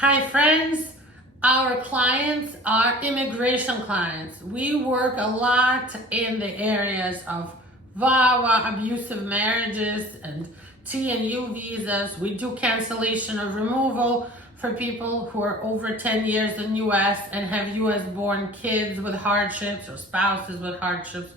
Hi friends, our clients are immigration clients. We work a lot in the areas of VAWA, abusive marriages, and TNU visas. We do cancellation of removal for people who are over 10 years in US and have US born kids with hardships or spouses with hardships,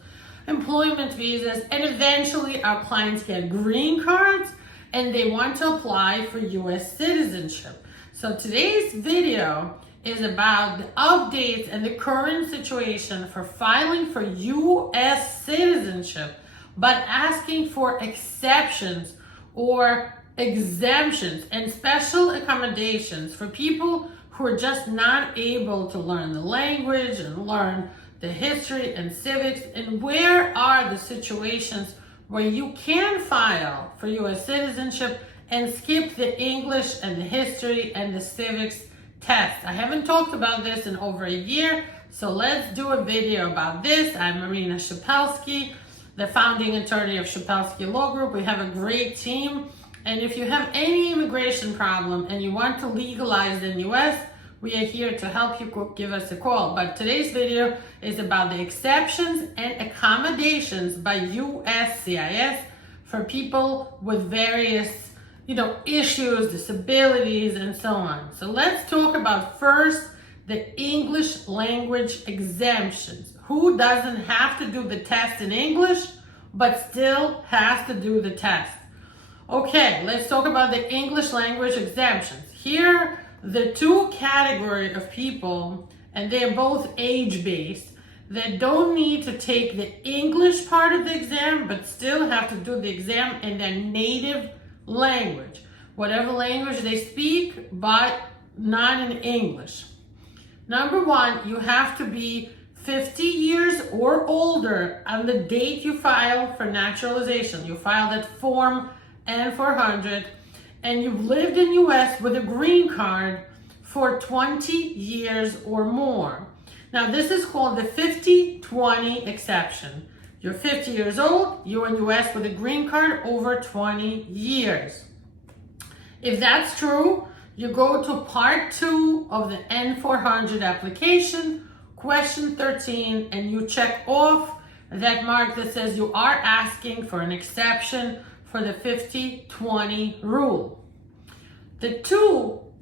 employment visas, and eventually our clients get green cards and they want to apply for US citizenship. So today's video is about the updates and the current situation for filing for US citizenship, but asking for exceptions or exemptions and special accommodations for people who are just not able to learn the language and learn the history and civics. And where are the situations where you can file for US citizenship and skip the English and the history and the civics test? I haven't talked about this in over a year, so let's do a video about this. I'm Marina Shepelsky, the founding attorney of Shepelsky Law Group. We have a great team, and if you have any immigration problem and you want to legalize in US, we are here to help you. Give us a call. But today's video is about the exceptions and accommodations by USCIS for people with various issues, disabilities, and so on. So let's talk about first the English language exemptions. Who doesn't have to do the test in English, but still has to do the test? Okay, let's talk about the English language exemptions. Here, the two categories of people, and they're both age-based, that don't need to take the English part of the exam, but still have to do the exam in their native language, whatever language they speak, but not in English. Number one, you have to be 50 years or older on the date you file for naturalization. You filed at Form N-400, and you've lived in US with a green card for 20 years or more. Now, this is called the 50-20 exception. You're 50 years old, you're in US with a green card over 20 years. If that's true, you go to part 2 of the N-400 application, question 13, and you check off that mark that says you are asking for an exception for the 50-20 rule.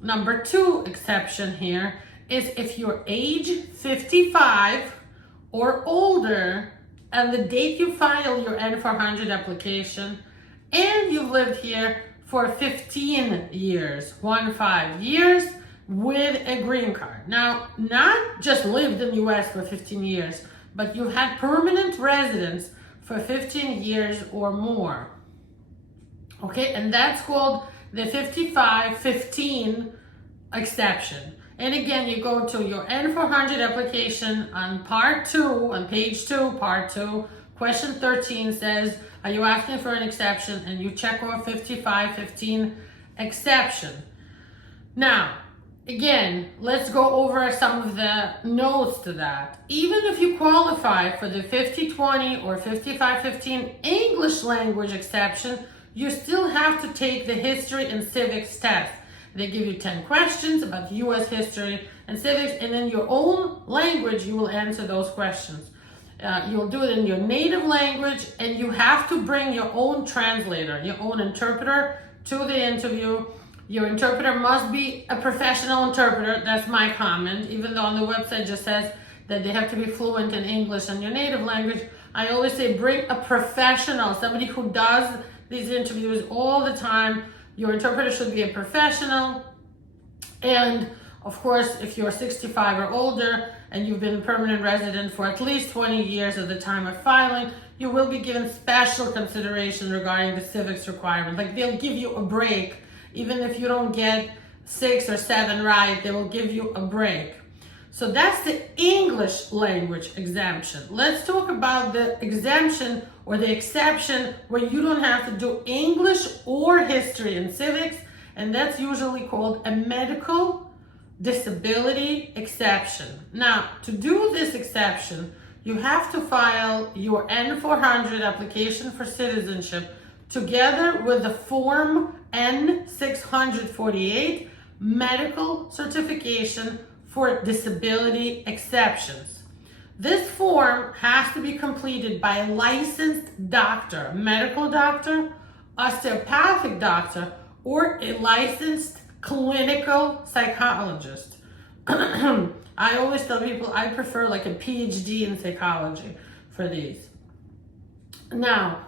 Number two exception here is if you're age 55 or older and the date you file your N-400 application, and you've lived here for 15 years, 15 years with a green card. Now, not just lived in the US for 15 years, but you had permanent residence for 15 years or more. Okay, and that's called the 55-15 exception. And again, you go to your N-400 application on part 2, on page 2, part 2, question 13 says, are you asking for an exception? And you check off 55-15 exception. Now, again, let's go over some of the notes to that. Even if you qualify for the 50-20 or 55-15 English language exception, you still have to take the history and civics test. They give you 10 questions about US history and civics, and in your own language, you will answer those questions. You'll do it in your native language, and you have to bring your own translator, your own interpreter to the interview. Your interpreter must be a professional interpreter. That's my comment. Even though on the website just says that they have to be fluent in English and your native language, I always say bring a professional, somebody who does these interviews all the time. Your interpreter should be a professional. And of course, if you're 65 or older and you've been a permanent resident for at least 20 years at the time of filing, you will be given special consideration regarding the civics requirement. Like, they'll give you a break. Even if you don't get 6 or 7 right, they will give you a break. So that's the English language exemption. Let's talk about the exemption or the exception where you don't have to do English or history and civics, and that's usually called a medical disability exception. Now, to do this exception, you have to file your N-400 application for citizenship together with the Form N-648 medical certification for disability exceptions. This form has to be completed by a licensed doctor, medical doctor, osteopathic doctor, or a licensed clinical psychologist. I always tell people I prefer like a PhD in psychology for these. Now,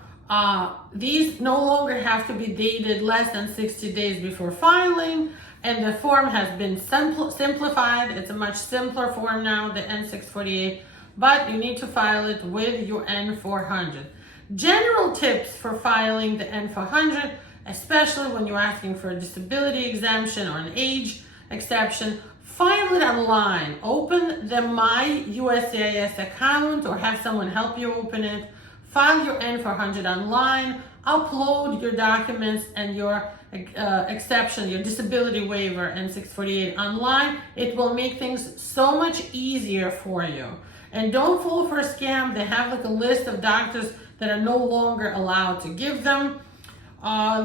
these no longer have to be dated less than 60 days before filing, and the form has been simplified. It's a much simpler form now, the N648, but you need to file it with your N400. General tips for filing the N400, especially when you're asking for a disability exemption or an age exception, file it online. Open the My USCIS account or have someone help you open it. File your N400 online, upload your documents and your exception, your disability waiver N648 online. It will make things so much easier for you. And don't fall for a scam. They have like a list of doctors that are no longer allowed to give them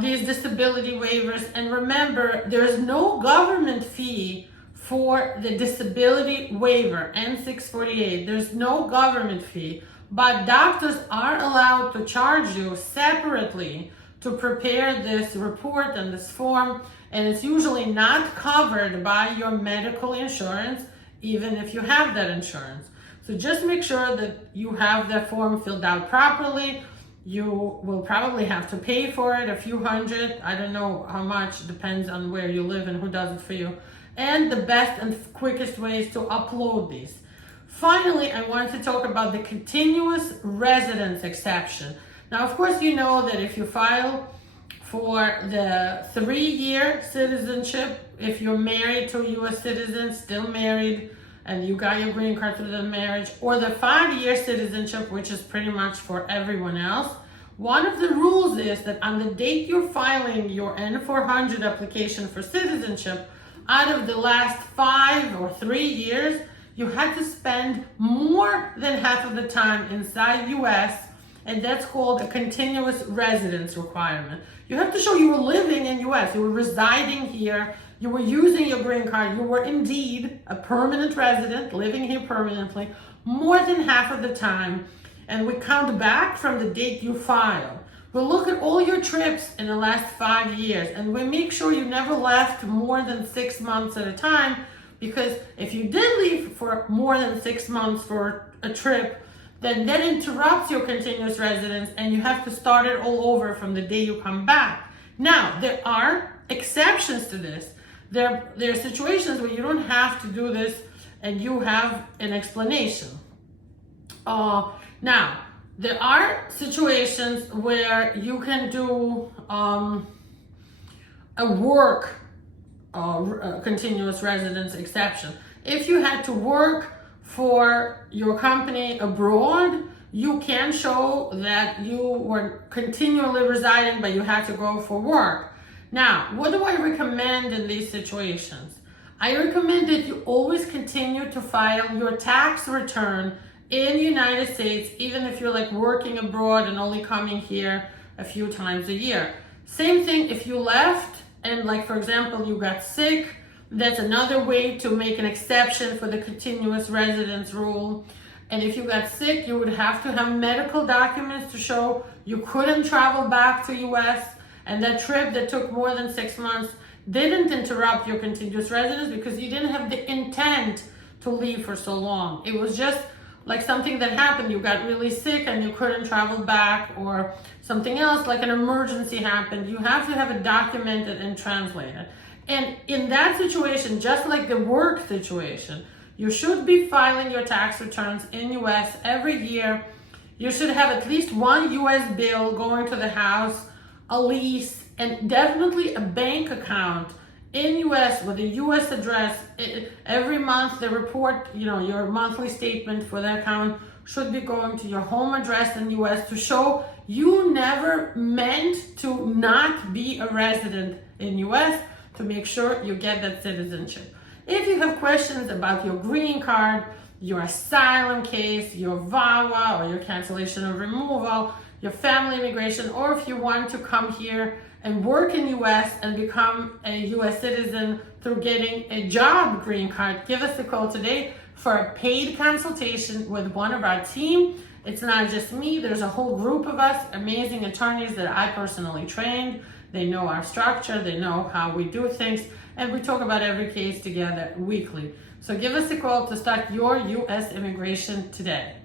these disability waivers. And remember, there is no government fee for the disability waiver N648. There's no government fee. But doctors are allowed to charge you separately to prepare this report and this form, and it's usually not covered by your medical insurance, even if you have that insurance. So just make sure that you have that form filled out properly. You will probably have to pay for it, a few hundred. I don't know how much, depends on where you live and who does it for you. And the best and quickest ways to upload these. Finally, I want to talk about the continuous residence exception. Now, of course, you know that if you file for the 3-year citizenship, if you're married to a U.S. citizen, still married, and you got your green card through the marriage, or the 5-year citizenship, which is pretty much for everyone else, one of the rules is that on the date you're filing your N400 application for citizenship, out of the last 5 or 3 years, you had to spend more than half of the time inside US, and that's called a continuous residence requirement. You have to show you were living in US, you were residing here, you were using your green card, you were indeed a permanent resident, living here permanently, more than half of the time. And we count back from the date you filed. We'll look at all your trips in the last 5 years, and we make sure you never left more than 6 months at a time. Because if you did leave for more than 6 months for a trip, then that interrupts your continuous residence and you have to start it all over from the day you come back. Now, there are exceptions to this. There are situations where you don't have to do this and you have an explanation. Now, there are situations where you can do a work continuous residence exception. If you had to work for your company abroad, you can show that you were continually residing, but you had to go for work. Now, what do I recommend in these situations? I recommend that you always continue to file your tax return in the United States, even if you're like working abroad and only coming here a few times a year. Same thing if you left and, like, for example, you got sick, that's another way to make an exception for the continuous residence rule. And if you got sick, you would have to have medical documents to show you couldn't travel back to US, and that trip that took more than 6 months didn't interrupt your continuous residence because you didn't have the intent to leave for so long. It was just like something that happened. You got really sick and you couldn't travel back, or something else like an emergency happened. You have to have it documented and translated. And in that situation, just like the work situation, you should be filing your tax returns in US every year. You should have at least one US bill going to the house, a lease, and definitely a bank account in US with a US address. Every month the report, your monthly statement for the account should be going to your home address in US to show you never meant to not be a resident in US, to make sure you get that citizenship. If you have questions about your green card, your asylum case, your VAWA, or your cancellation of removal, your family immigration, or if you want to come here and work in US and become a US citizen through getting a job green card, give us a call today for a paid consultation with one of our team. It's not just me, there's a whole group of us, amazing attorneys that I personally trained. They know our structure, they know how we do things, and we talk about every case together weekly. So give us a call to start your US immigration today.